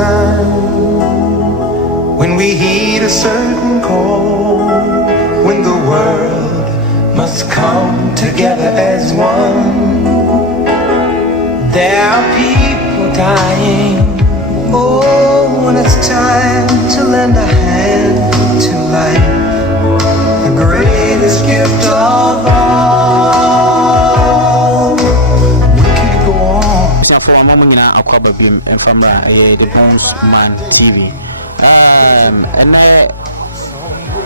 time when we heed a certain call, when the world must come together as one. There are people dying. Oh, when it's time to lend a hand to life, the greatest gift of all. We can go on. For a moment, I'll cover him and from the Bones Man TV. And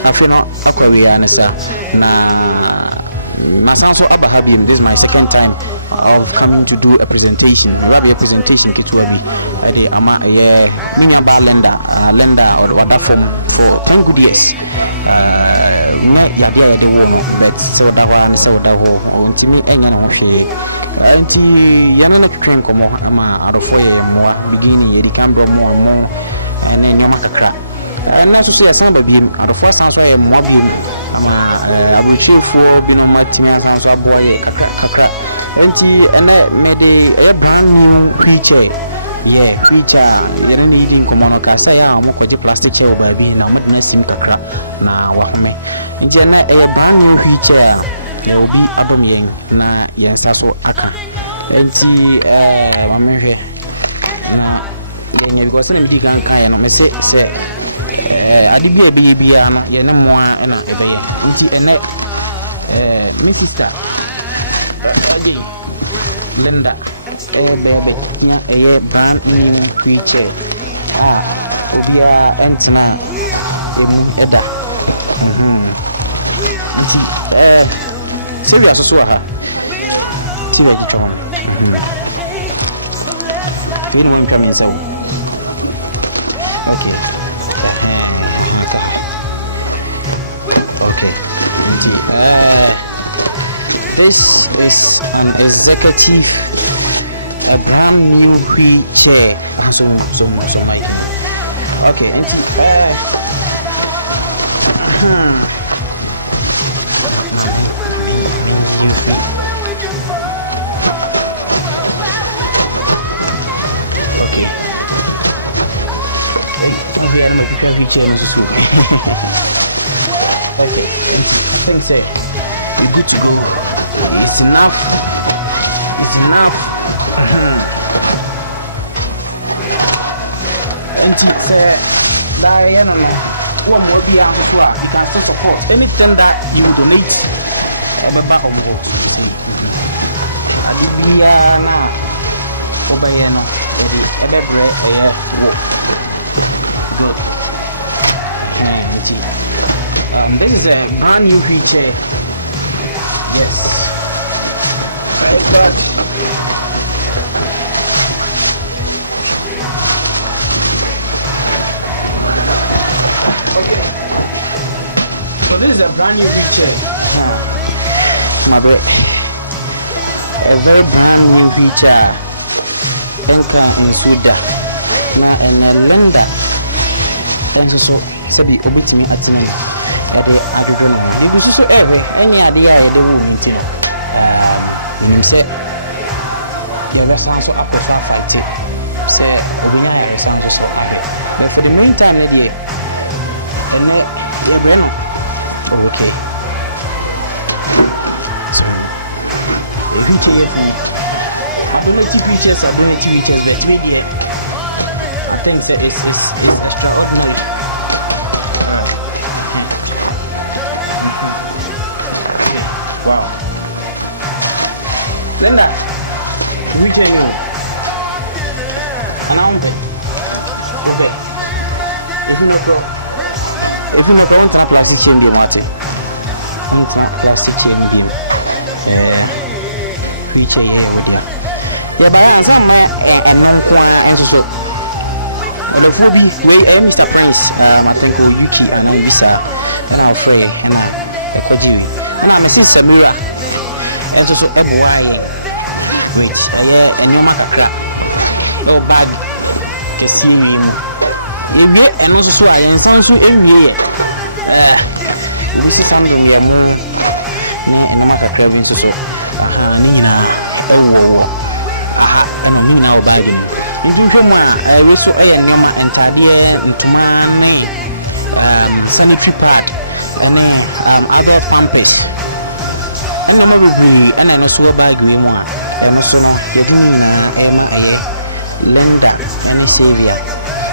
I feel not Aquarian, sir. My son so Abahabim, this is my second time of coming to do a presentation. We have a presentation Kitwabi. I'm a lender or what for 10 good years. Not Yabia the woman, but so that one, so that whole to me, and Yanana Crank or more out of more beginning, it can be more and more, and then you must crack. I'm not to say a sound of him, or the first answer a mobile. I will show for being on my team as a boy, and that made a brand new creature. Yeah, creature, you don't need in Komoka, say, I'm more plastic chair by being a madness in Kakra. Now, what me? And Jenna, a brand new creature. There will be Abaming, na yes, so Aka. And see, I'm here. Then you go some big and kind of say, I did be a baby, you know more and a net. Miss Sister Linda, a brand new creature. We are empty now. Sylvia Sosua. See what you try. You don't come inside. Okay. Okay. This is an executive, a brand new creature. So my. Okay. Every challenge is good. Okay, I think say we're good to go. It's enough. It's enough. And it's Diana. One more be out of you can still support anything that you donate. Remember on board. Adiana. Obayana. This is a brand new feature. Yes. Right there. So this is a brand new feature. My boy. A very brand new feature. Enka Masuda. Now and a lender. And so sabi obetimi atene ade adegolo bibi so ever any ade ya odo wu nti we say you was also after fight say obi na ya sound so but for the meantime ade and you go okay so if you can I don't know if you are going to teach us that maybe I think that it's extraordinary. Wow. Linda, we can announce it. If you not going to plastic chain, you want it. Plastic chain, feature here with you. Yeah, but I am a non-choir and so. And the food is way, Mr. Prince, I think Yuki and Lisa, and I'll say, and I'm a sister, Mia, and so everywhere. Wait, and you might have no bad to see me. And also, so I am sound so every this is something we are more, and I'm not a craving so. Nina, oh, and a Nina, nhoma yeso nyoma entade ntuma ne sanitary pad and other pampers and no more and no so bag we want and so no Linda and Sylvia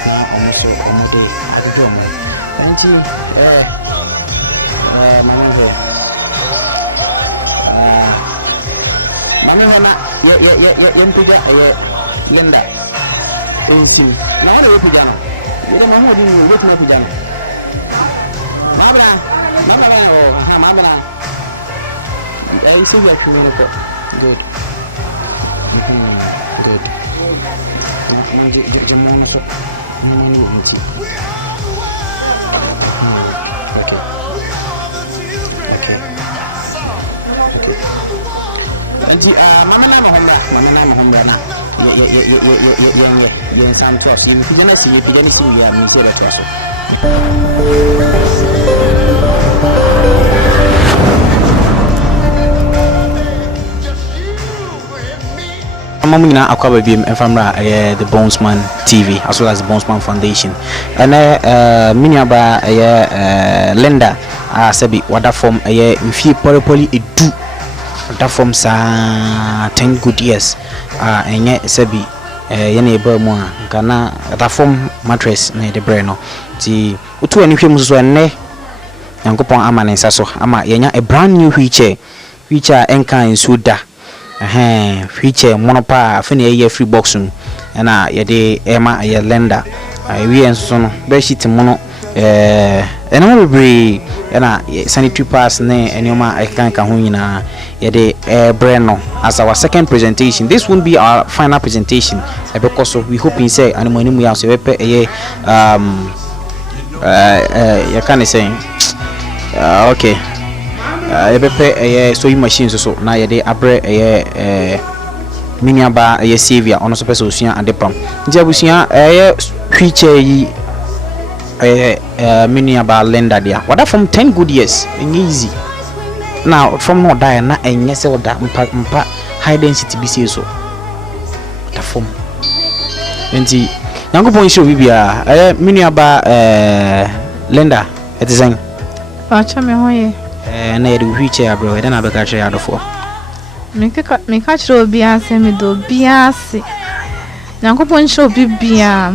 now almost on the day at the home. Thank you, Linda. Now the pajama. You don't know how to look at pajama. Mabra. I see your community. Good. Good. Jamon so okay. Mama na mahomba na ye sam to so you pijana si ye pijana si ya mi se la to so Mamina Aquaba Beam and Famra, the Bonesman TV, as well as the Bonesman Foundation. And Miniaba, Lenda, Sabi, what that form, a few poly, it do that form 10 good years, and yet Sabi, Yene Burma, Gana, that form mattress near the Breno. The Utu and Films were ne, Yankopon Aman and Sasso, Ama, Yanya, a brand new wheelchair, which are Enka in Suda. Feature monopa fini ye free boxing na ye de ema ye lender we enso no be sheet mono eno bebre na sanitary pass ne enoma kan ho nyina ye de breno as our second presentation. This won't be our final presentation because of we hoping say animal we are so we ye you can say okay sewing machines so na yede abre miniaba Savior ono so pese osua adepam nti abusia creature yi miniaba lender dia wada from 10 good years easy now from no die na enye se oda mpa high density bi se so wada from nti yankopon show bibia miniaba lender etisen pacha me hoye na yede wheelchair bro eden abeka che adofo me catch obia se me do biase Yankopon show bibia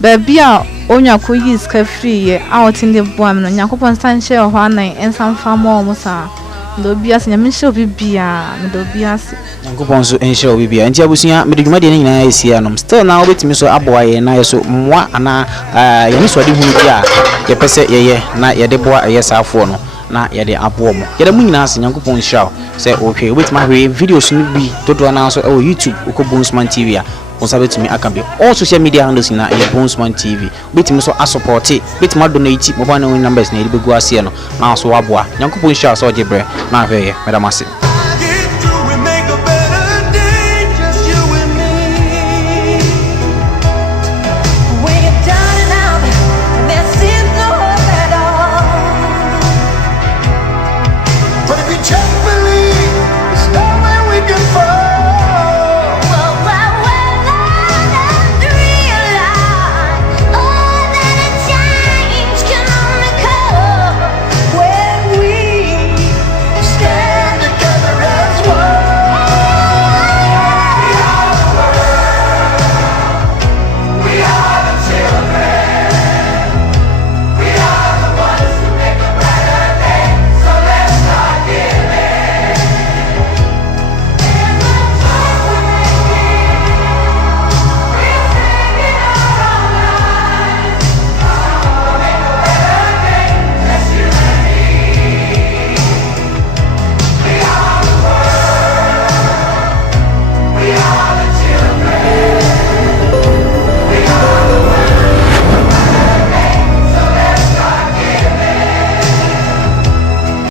babia onya ko yis ka free ye out in the boam no Yankopon stand share ho anan ensam famo mo sa do biase nyame show bibia me do biase Yankopon so ensure bibia nti abusia me de dwuma de nyina esia no still na obetimi so aboa ye na ye so mwa ana ye ni so de hunu bia ye pese ye na ye de boa ye saafo no na yede abomo yede mu nyina ase Yankopon show say okay wait my videos no bi todo na so YouTube uko Bonesman TV aonsabetumi akabe all social media handles na Bonesman TV betimi so support betimi donate mobile numbers na yede begu ase no na so aboa Yankopon show so jebre na hweye medamase